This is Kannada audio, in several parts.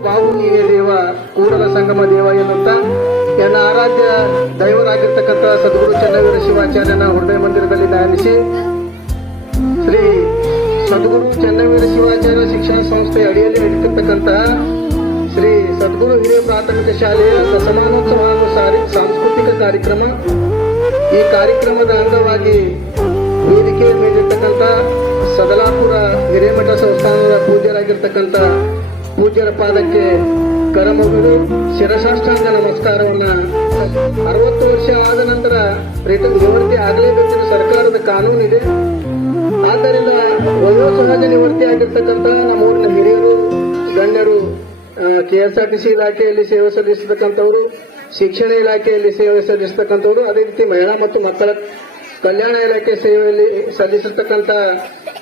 ಬಾವು ದೇವ ಕೂಡಲ ಸಂಗಮ ದೇವ ಎನ್ನುತ್ತಾ ನನ್ನ ಆರಾಧ್ಯ ದೈವರಾಗಿರ್ತಕ್ಕಂಥ ಸದ್ಗುರು ಚನ್ನವೀರ ಶಿವಾಚಾರ್ಯನ ಹೃದಯ ಮಂದಿರದಲ್ಲಿ ಧ್ಯಾನಿಸಿ ಶ್ರೀ ಸದ್ಗುರು ಚನ್ನವೀರ ಶಿವಾಚಾರ್ಯ ಶಿಕ್ಷಣ ಸಂಸ್ಥೆ ಅಡಿಯಲ್ಲಿ ನಡೀತಿರ್ತಕ್ಕಂತಹ ಶ್ರೀ ಸದ್ಗುರು ಹಿರಿಯ ಪ್ರಾಥಮಿಕ ಶಾಲೆಯ ಸಮಾನೋತ್ಸವ ಸಾಂಸ್ಕೃತಿಕ ಕಾರ್ಯಕ್ರಮ. ಈ ಕಾರ್ಯಕ್ರಮದ ಅಂಗವಾಗಿ ವೇದಿಕೆಯ ಮೇಲಿರ್ತಕ್ಕಂಥ ಸದಲಾಪುರ ಹಿರೇಮಠ ಸಂಸ್ಥಾನದ ಪೂಜ್ಯರಾಗಿರ್ತಕ್ಕಂಥ ಪೂಜ್ಯರ ಪಾದಕ್ಕೆ ಕರಮಗುರು ಶಿರಸಾಷ್ಟಾಂಗ ನಮಸ್ಕಾರವನ್ನ ಅರವತ್ತು ವರ್ಷ ಆದ ನಂತರ ರಿಟರ್ನ್ ನಿವೃತ್ತಿ ಆಗಲೇಬೇಕೆಂದು ಸರ್ಕಾರದ ಕಾನೂನು ಇದೆ ಆದ್ದರಿಂದ ವಯೋಸಹಜ ನಿವೃತ್ತಿ ಆಗಿರ್ತಕ್ಕಂಥ ನಮ್ಮೂರಿನ ಹಿರಿಯರು, ಗಣ್ಯರು ಕೆಎಸ್ಆರ್ಟಿಸಿ ಇಲಾಖೆಯಲ್ಲಿ ಸೇವೆ ಸಲ್ಲಿಸತಕ್ಕಂಥವರು, ಶಿಕ್ಷಣ ಇಲಾಖೆಯಲ್ಲಿ ಸೇವೆ ಸಲ್ಲಿಸತಕ್ಕಂಥವರು, ಅದೇ ರೀತಿ ಮಹಿಳಾ ಮತ್ತು ಮಕ್ಕಳ ಕಲ್ಯಾಣ ಇಲಾಖೆ ಸೇವೆಯಲ್ಲಿ ಸಲ್ಲಿಸತಕ್ಕಂಥ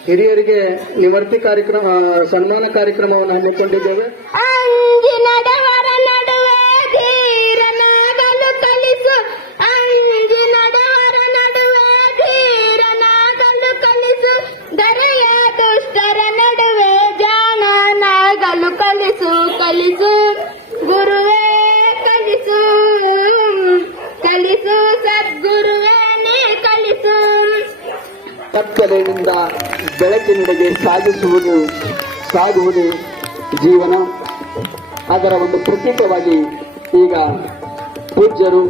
ಹಿರಿಯರಿಗೆ ನಿವರ್ತಿ ಕಾರ್ಯಕ್ರಮ ಸನ್ಮಾನ ಕಾರ್ಯಕ್ರಮವನ್ನು ಹಮ್ಮಿಕೊಂಡಿದ್ದೇವೆ. ಕತ್ತಲೆಯಿಂದ ಬೆಳಕಿನೆಡೆಗೆ ಸಾಗಿಸುವುದು, ಸಾಗುವುದು ಜೀವನ. ಅದರ ಒಂದು ಪ್ರತೀಕವಾಗಿ ಈಗ ಪೂಜ್ಯರು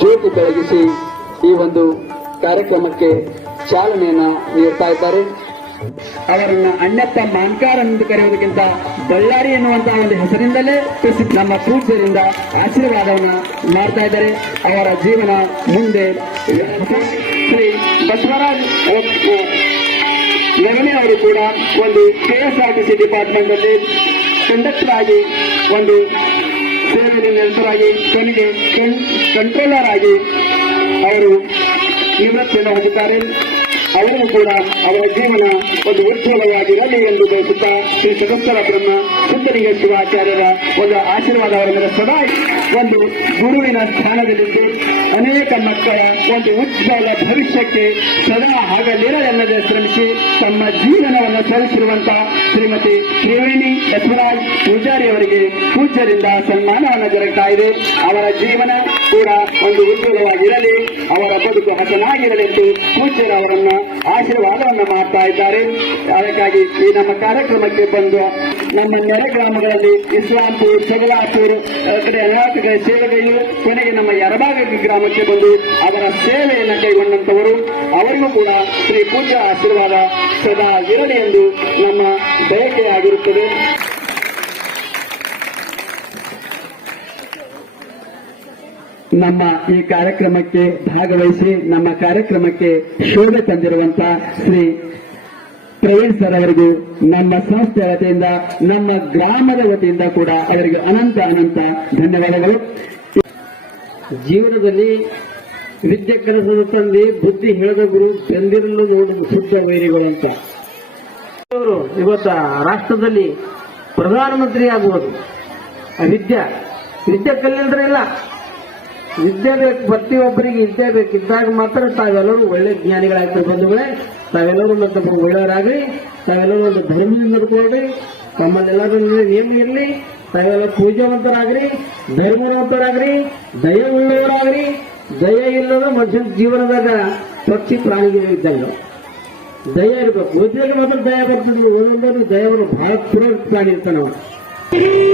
ಜ್ಯೋತಿ ಬೆಳಗಿಸಿ ಈ ಒಂದು ಕಾರ್ಯಕ್ರಮಕ್ಕೆ ಚಾಲನೆಯನ್ನು ನೀಡ್ತಾ ಇದ್ದಾರೆ. ಅವರನ್ನ ಅಣ್ಣಪ್ಪ ಮಾನ್ಕಾರ ಎಂದು ಕರೆಯುವುದಕ್ಕಿಂತ ಬಳ್ಳಾರಿ ಎನ್ನುವಂತಹ ಒಂದು ಹೆಸರಿಂದಲೇ ಪ್ರಸಿದ್ಧ ನಮ್ಮ ಪೂಜ್ಯರಿಂದ ಆಶೀರ್ವಾದವನ್ನು ಮಾಡ್ತಾ ಇದ್ದಾರೆ. ಅವರ ಜೀವನ ಮುಂದೆ ಶ್ರೀ ಬಸವರಾಜ್ ಲೆವನೆ ಅವರು ಕೂಡ ಒಂದು K S R T C department ಅಲ್ಲಿ ಕಂಡಕ್ಟರ್ ಆಗಿ ಒಂದು ಸೇವೆಯಲ್ಲಿ ನಿರತರಾಗಿ ಕೊನೆಗೆ ಕಂಟ್ರೋಲರ್ ಆಗಿ ಅವರು ನಿವೃತ್ತಿಯನ್ನು ಹೊಂದಿದ್ದಾರೆ. ಅವರಿಗೂ ಕೂಡ ಅವರ ಜೀವನ ಒಂದು ಉಜ್ವಲವಾಗಿರಲಿ ಎಂದು ಬಯಸುತ್ತಾ ಶ್ರೀ ಸದಸ್ಯರ ಬ್ರಹ್ಮ ಸುಂದರಿಗೆ ಶಿವಾಚಾರ್ಯರ ಒಂದು ಆಶೀರ್ವಾದ ಅವರ ಮೇಲೆ ಸದಾ ಒಂದು ಗುರುವಿನ ಸ್ಥಾನದಲ್ಲಿದ್ದು ಅನೇಕ ಮಕ್ಕಳ ಒಂದು ಉಜ್ವಲ ಭವಿಷ್ಯಕ್ಕೆ ಸದಾ ಆಗಲಿರಲೆನ್ನದೆ ಶ್ರಮಿಸಿ ತಮ್ಮ ಜೀವನವನ್ನು ಸಲ್ಲಿಸಿರುವಂತಹ ಶ್ರೀಮತಿ ತ್ರಿವೇಣಿ ಬಸವರಾಜ್ ಪೂಜಾರಿ ಅವರಿಗೆ ಪೂಜ್ಯರಿಂದ ಸನ್ಮಾನವನ್ನು ದೊರಕ್ತಾ ಇದೆ. ಅವರ ಜೀವನ ಕೂಡ ಒಂದು ಉಜ್ವಲವಾಗಿರಲಿ. ಅವರ ಬದುಕು ಹಸನಾಗಿರಲೆಂದು ಪೂಜ್ಯರು ಅವರನ್ನ ಆಶೀರ್ವಾದವನ್ನು ಮಾಡ್ತಾ ಇದ್ದಾರೆ. ಅದಕ್ಕಾಗಿ ಈ ನಮ್ಮ ಕಾರ್ಯಕ್ರಮಕ್ಕೆ ಬಂದು ನಮ್ಮ ನೆರೆ ಗ್ರಾಮಗಳಲ್ಲಿ ಇಸ್ಲಾಂಪುರ್, ಸಗಲಾಪುರ್, ಆ ಕಡೆ ಅನಾಥಗಳ ಸೇವೆಗಳು, ಕೊನೆಗೆ ನಮ್ಮ ಯರಬಾಗ ಗ್ರಾಮಕ್ಕೆ ಬಂದು ಅವರ ಸೇವೆಯನ್ನು ಕೈಗೊಂಡಂತವರು ಅವರಿಗೂ ಕೂಡ ಶ್ರೀ ಪೂಜ್ಯ ಆಶೀರ್ವಾದ ಸದಾ ಇರಲಿ ಎಂದು ನಮ್ಮ ಬಯಕೆಯಾಗಿರುತ್ತದೆ ನಮ್ಮ ಈ ಕಾರ್ಯಕ್ರಮಕ್ಕೆ ಭಾಗವಹಿಸಿ ನಮ್ಮ ಕಾರ್ಯಕ್ರಮಕ್ಕೆ ಶೋಭೆ ತಂದಿರುವಂತ ಶ್ರೀ ಪ್ರವೀಣ್ ಸರ್ ಅವರಿಗೂ ನಮ್ಮ ಸಂಸ್ಥೆಯ ವತಿಯಿಂದ, ನಮ್ಮ ಗ್ರಾಮದ ವತಿಯಿಂದ ಕೂಡ ಅವರಿಗೆ ಅನಂತ ಅನಂತ ಧನ್ಯವಾದಗಳು. ಜೀವನದಲ್ಲಿ ವಿದ್ಯೆ ಕನಸದ ತಂದೆ ಬುದ್ಧಿ ಹೇಳದ ಗುರು ಬೆಂದಿರಲು ನೋಡುವ ಶುದ್ಧ ವೈರಿಗಳು ಅಂತ. ಅವರು ಇವತ್ತ ರಾಷ್ಟ್ರದಲ್ಲಿ ಪ್ರಧಾನಮಂತ್ರಿ ಆಗುವುದು ವಿದ್ಯೆ ವಿದ್ಯೆ ಕಲಿಯಲ್ದ್ರೆ ಇಲ್ಲ ವಿದ್ಯೆ ಬೇಕು ಪ್ರತಿಯೊಬ್ಬರಿಗೆ ವಿದ್ಯೆ ಬೇಕು ಇದ್ದಾಗ ಮಾತ್ರ ತಾವೆಲ್ಲರೂ ಒಳ್ಳೆ ಜ್ಞಾನಿಗಳಾಗ್ತಾರೆ ಬಂಧುಗಳೇ. ತಾವೆಲ್ಲರೂ ಮತ್ತೊಬ್ಬರು ಒಳ್ಳೆಯವರಾಗ್ರಿ. ತಾವೆಲ್ಲರೂ ಒಂದು ಧರ್ಮದಿಂದ ನಡ್ಕೊಳ್ರಿ ತಮ್ಮನ್ನೆಲ್ಲರೂ ಏನು ಇರಲಿ. ತಾವೆಲ್ಲ ಪೂಜಾವಂತರಾಗ್ರಿ ಧರ್ಮವಂತರಾಗ್ರಿ ದಯ ಉಳ್ಳವರಾಗ್ರಿ. ದಯ ಇಲ್ಲದ ಮನುಷ್ಯನ ಜೀವನದಾಗ ಪಕ್ಷಿ ಪ್ರಾಣಿಗಳು ಇದ್ದಂಗ ದಯ ಇರಬೇಕು. ಉದ್ಯೋಗ ಮಾತ್ರ ದಯ ಬರ್ತದೆ. ಒಂದೊಂದು ದಯವನ್ನು ಬಹಳ ಪುರ ಪ್ರಾಣಿ ಇರ್ತಾನೆ